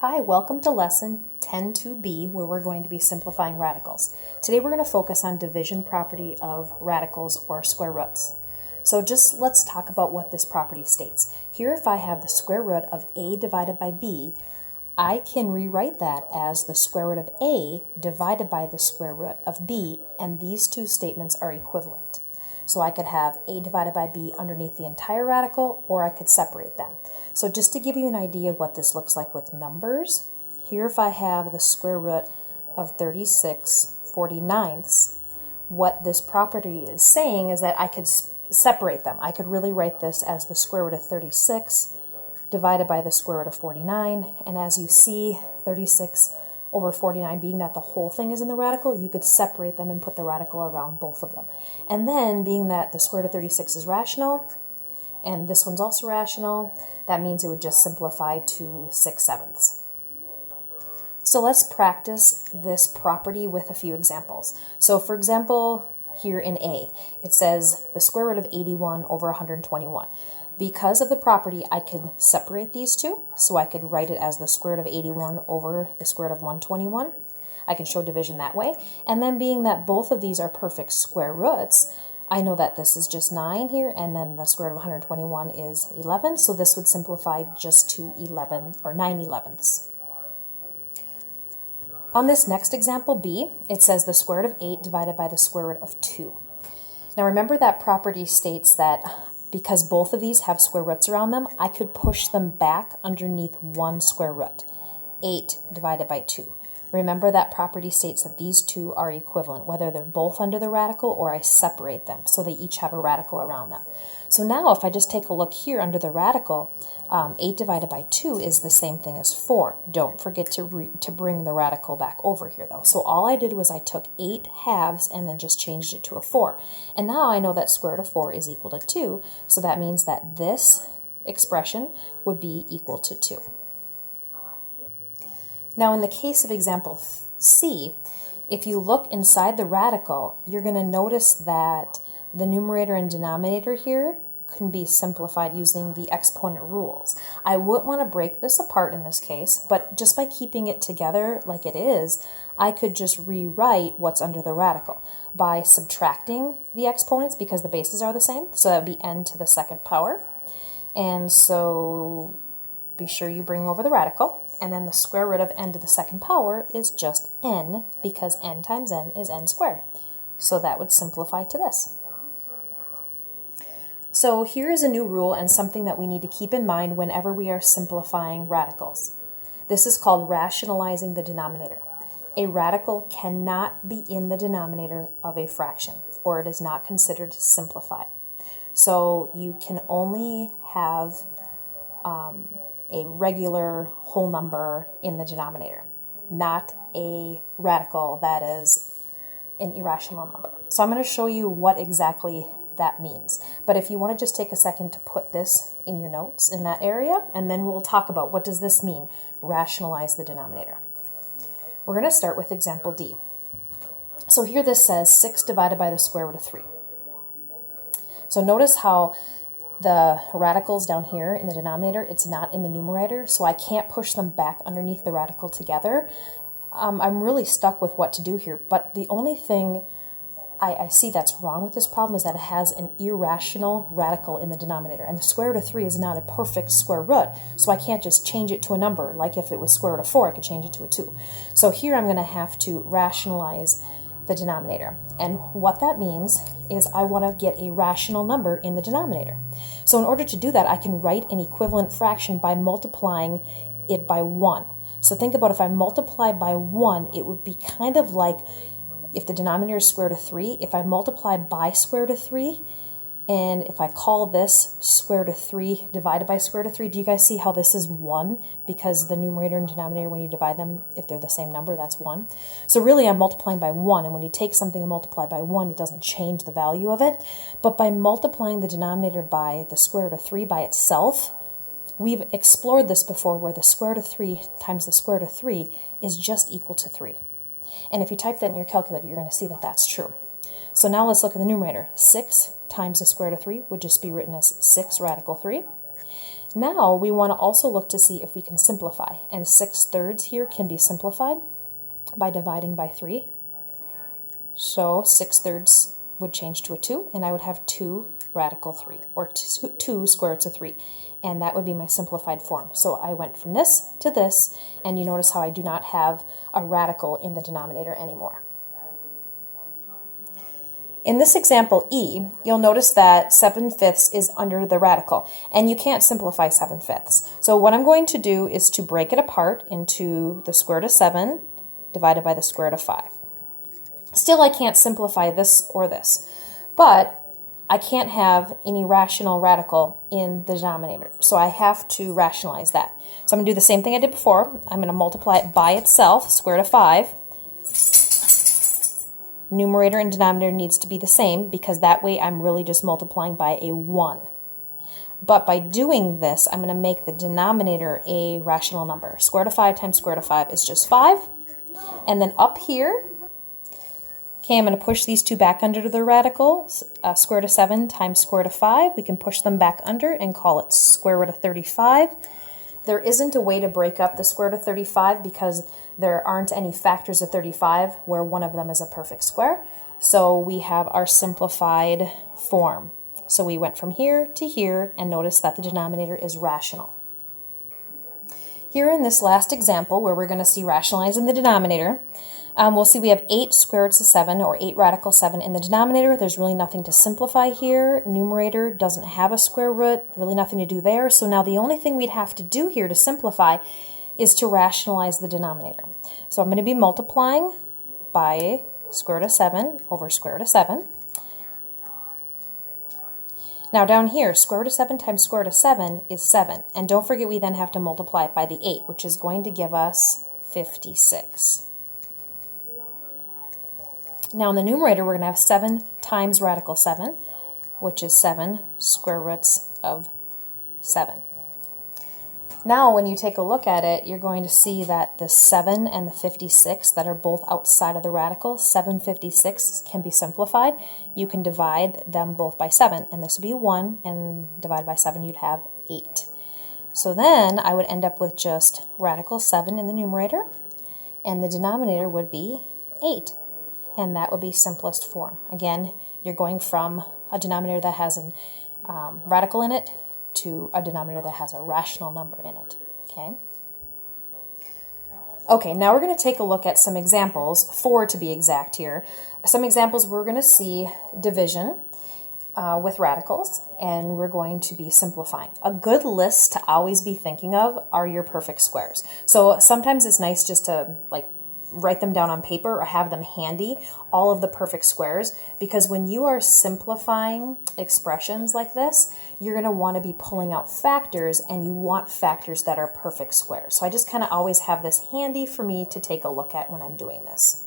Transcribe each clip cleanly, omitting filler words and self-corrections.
Hi, welcome to lesson 10.2b, where we're going to be simplifying radicals. Today we're going to focus on division property of radicals or square roots. So just let's talk about what this property states. Here, if I have the square root of a divided by b, I can rewrite that as the square root of a divided by the square root of b, and these two statements are equivalent. So I could have a divided by b underneath the entire radical, or I could separate them. So just to give you an idea of what this looks like with numbers, here if I have the square root of 36/49, what this property is saying is that I could separate them. I could really write this as the square root of 36 divided by the square root of 49, and as you see, 36 over 49 being that the whole thing is in the radical, you could separate them and put the radical around both of them. And then being that the square root of 36 is rational, and this one's also rational, that means it would just simplify to 6/7. So let's practice this property with a few examples. So for example, here in A, it says the square root of 81 over 121. Because of the property, I could separate these two, so I could write it as the square root of 81 over the square root of 121. I can show division that way. And then being that both of these are perfect square roots, I know that this is just 9 here, and then the square root of 121 is 11, so this would simplify just to 11 or 9/11. On this next example, B, it says the square root of 8 divided by the square root of 2. Now remember that property states that because both of these have square roots around them, I could push them back underneath one square root, 8 divided by 2. Remember that property states that these two are equivalent, whether they're both under the radical or I separate them, so they each have a radical around them. So now if I just take a look here under the radical, 8 divided by 2 is the same thing as 4. Don't forget to bring the radical back over here though. So all I did was I took 8 halves and then just changed it to a 4. And now I know that square root of 4 is equal to 2, so that means that this expression would be equal to 2. Now in the case of example C, if you look inside the radical, you're going to notice that the numerator and denominator here can be simplified using the exponent rules. I wouldn't want to break this apart in this case, but just by keeping it together like it is, I could just rewrite what's under the radical by subtracting the exponents because the bases are the same. So that would be n to the second power. And so be sure you bring over the radical. And then the square root of n to the second power is just n, because n times n is n squared. So that would simplify to this. So here is a new rule and something that we need to keep in mind whenever we are simplifying radicals. This is called rationalizing the denominator. A radical cannot be in the denominator of a fraction, or it is not considered simplified. So you can only have a regular whole number in the denominator, not a radical that is an irrational number. So I'm going to show you what exactly that means. But if you want to just take a second to put this in your notes in that area, and then we'll talk about what does this mean, rationalize the denominator. We're going to start with example D. So here this says 6 divided by the square root of 3. So notice how the radicals down here in the denominator, it's not in the numerator, so I can't push them back underneath the radical together. I'm really stuck with what to do here, but the only thing I see that's wrong with this problem is that it has an irrational radical in the denominator, and the square root of 3 is not a perfect square root, so I can't just change it to a number. Like if it was square root of 4, I could change it to a 2. So here I'm going to have to rationalize the denominator. And what that means is I want to get a rational number in the denominator. So in order to do that, I can write an equivalent fraction by multiplying it by 1. So think about if I multiply by 1, it would be kind of like if the denominator is square root of 3, if I multiply by square root of 3, and if I call this square root of 3 divided by square root of 3, do you guys see how this is 1? Because the numerator and denominator, when you divide them, if they're the same number, that's 1. So really I'm multiplying by 1, and when you take something and multiply by 1, it doesn't change the value of it. But by multiplying the denominator by the square root of 3 by itself, we've explored this before where the square root of 3 times the square root of 3 is just equal to 3. And if you type that in your calculator, you're going to see that that's true. So now let's look at the numerator. 6 times the square root of 3 would just be written as 6 radical 3. Now we want to also look to see if we can simplify. And 6/3 here can be simplified by dividing by 3. So 6/3 would change to a 2, and I would have 2 radical 3, or 2 square roots of 3. And that would be my simplified form. So I went from this to this, and you notice how I do not have a radical in the denominator anymore. In this example E, you'll notice that 7/5 is under the radical, and you can't simplify 7/5. So what I'm going to do is to break it apart into the square root of 7 divided by the square root of 5. Still, I can't simplify this or this, but I can't have any rational radical in the denominator, so I have to rationalize that. So I'm going to do the same thing I did before. I'm going to multiply it by itself, square root of 5. Numerator and denominator needs to be the same because that way I'm really just multiplying by a 1. But by doing this, I'm going to make the denominator a rational number. Square root of 5 times square root of 5 is just 5. And then up here, okay, I'm going to push these two back under the radical. Square root of 7 times square root of 5. We can push them back under and call it square root of 35. There isn't a way to break up the square root of 35 because there aren't any factors of 35 where one of them is a perfect square. So we have our simplified form. So we went from here to here, and notice that the denominator is rational. Here in this last example, where we're going to see rationalizing the denominator, we'll see we have 8 square roots of 7, or 8 radical 7 in the denominator. There's really nothing to simplify here. Numerator doesn't have a square root, really nothing to do there. So now the only thing we'd have to do here to simplify is to rationalize the denominator. So I'm going to be multiplying by square root of 7 over square root of 7. Now down here, square root of 7 times square root of 7 is 7. And don't forget we then have to multiply it by the 8, which is going to give us 56. Now in the numerator, we're going to have 7 times radical 7, which is 7 square roots of 7. Now when you take a look at it, you're going to see that the 7 and the 56 that are both outside of the radical, 7/56, can be simplified. You can divide them both by 7, and this would be 1, and divided by 7 you'd have 8. So then I would end up with just radical 7 in the numerator, and the denominator would be 8. And that would be simplest form. Again, you're going from a denominator that has a radical in it to a denominator that has a rational number in it. Okay, now we're going to take a look at some examples, 4 to be exact here. Some examples we're going to see division with radicals, and we're going to be simplifying. A good list to always be thinking of are your perfect squares. So sometimes it's nice just to write them down on paper or have them handy, all of the perfect squares, because when you are simplifying expressions like this, you're going to want to be pulling out factors, and you want factors that are perfect squares. So I just kind of always have this handy for me to take a look at when I'm doing this.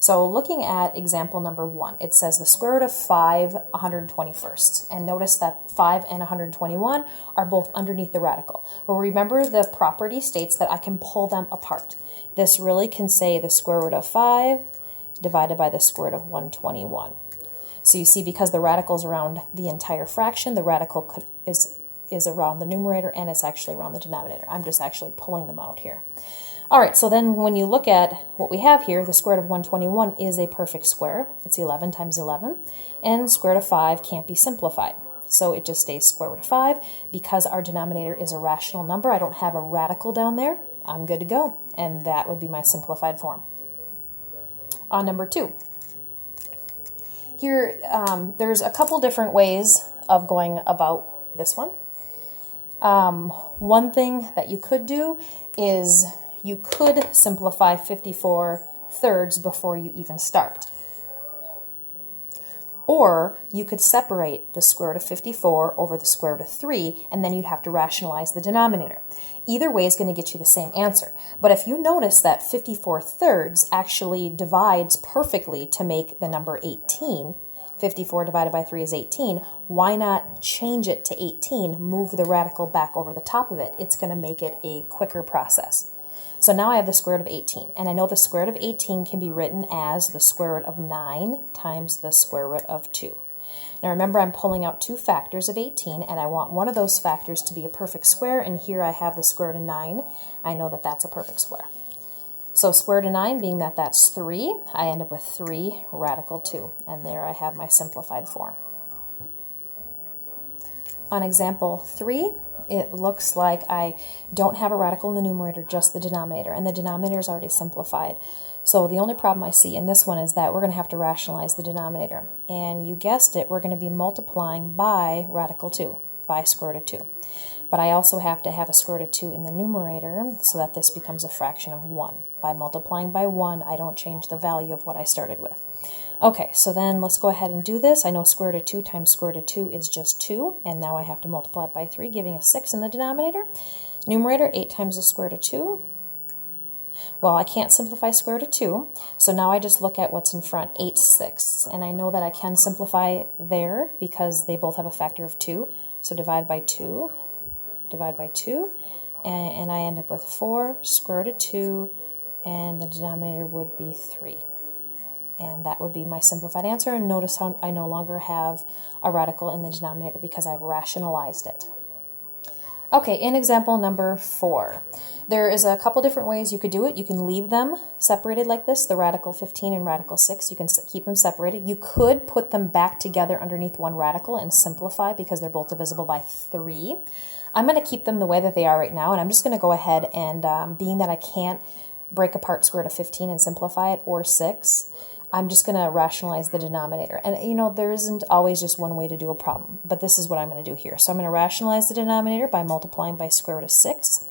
So looking at example number 1, it says the square root of 5 121st. And notice that 5 and 121 are both underneath the radical. Well, remember the property states that I can pull them apart. This really can say the square root of 5 divided by the square root of 121. So you see, because the radical is around the entire fraction, the radical is around the numerator, and it's actually around the denominator. I'm just actually pulling them out here. All right, so then when you look at what we have here, the square root of 121 is a perfect square. It's 11 times 11, and square root of 5 can't be simplified. So it just stays square root of 5. Because our denominator is a rational number, I don't have a radical down there, I'm good to go. And that would be my simplified form. On number 2. Here, there's a couple different ways of going about this one. One thing that you could do is you could simplify 54/3 before you even start. Or you could separate the square root of 54 over the square root of 3, and then you'd have to rationalize the denominator. Either way is going to get you the same answer. But if you notice that 54/3 actually divides perfectly to make the number 18, 54 divided by 3 is 18, why not change it to 18, move the radical back over the top of it? It's going to make it a quicker process. So now I have the square root of 18, and I know the square root of 18 can be written as the square root of 9 times the square root of 2. Now remember, I'm pulling out two factors of 18, and I want one of those factors to be a perfect square, and here I have the square root of 9. I know that that's a perfect square. So square root of 9, being that that's 3, I end up with 3 radical 2, and there I have my simplified form. On example 3, it looks like I don't have a radical in the numerator, just the denominator, and the denominator is already simplified. So the only problem I see in this one is that we're going to have to rationalize the denominator. And you guessed it, we're going to be multiplying by radical 2, by square root of 2. But I also have to have a square root of 2 in the numerator so that this becomes a fraction of 1. By multiplying by 1, I don't change the value of what I started with. Okay, so then let's go ahead and do this. I know square root of 2 times square root of 2 is just 2, and now I have to multiply it by 3, giving us 6 in the denominator. Numerator, 8 times the square root of 2. Well, I can't simplify square root of 2, so now I just look at what's in front, 8 sixths, and I know that I can simplify there because they both have a factor of 2, so divide by 2, and I end up with 4 square root of 2, and the denominator would be 3. And that would be my simplified answer. And notice how I no longer have a radical in the denominator because I've rationalized it. Okay, in example number 4, there is a couple different ways you could do it. You can leave them separated like this, the radical 15 and radical 6. You can keep them separated. You could put them back together underneath one radical and simplify because they're both divisible by 3. I'm going to keep them the way that they are right now, and I'm just going to go ahead and, being that I can't break apart square root of 15 and simplify it, or 6, I'm just going to rationalize the denominator. And, you know, there isn't always just one way to do a problem, but this is what I'm going to do here. So I'm going to rationalize the denominator by multiplying by square root of 6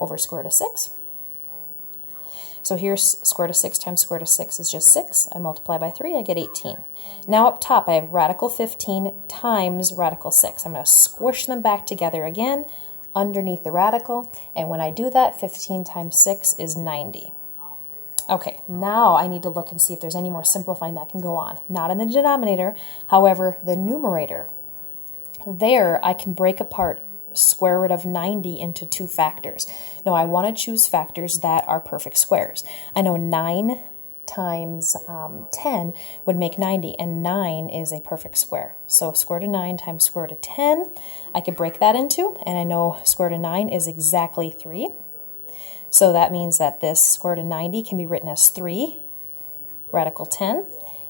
over square root of 6. So here's square root of 6 times square root of 6 is just 6. I multiply by 3, I get 18. Now up top, I have radical 15 times radical 6. I'm going to squish them back together again underneath the radical. And when I do that, 15 times 6 is 90. Okay, now I need to look and see if there's any more simplifying that can go on. Not in the denominator, however, the numerator. There, I can break apart square root of 90 into two factors. Now, I want to choose factors that are perfect squares. I know 9 times 10 would make 90, and 9 is a perfect square. So square root of 9 times square root of 10, I could break that into, and I know square root of 9 is exactly 3. So that means that this square root of 90 can be written as 3 radical 10,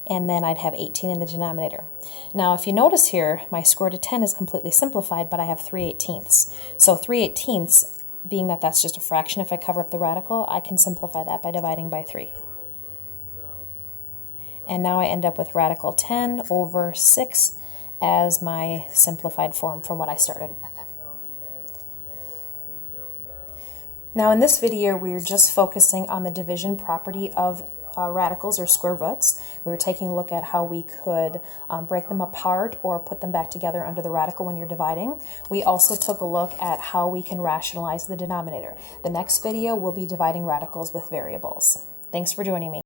and then I'd have 18 in the denominator. Now, if you notice here, my square root of 10 is completely simplified, but I have 3/18. So 3/18, being that that's just a fraction, if I cover up the radical, I can simplify that by dividing by 3. And now I end up with radical 10 over 6 as my simplified form from what I started with. Now in this video, we're just focusing on the division property of radicals or square roots. We were taking a look at how we could break them apart or put them back together under the radical when you're dividing. We also took a look at how we can rationalize the denominator. The next video will be dividing radicals with variables. Thanks for joining me.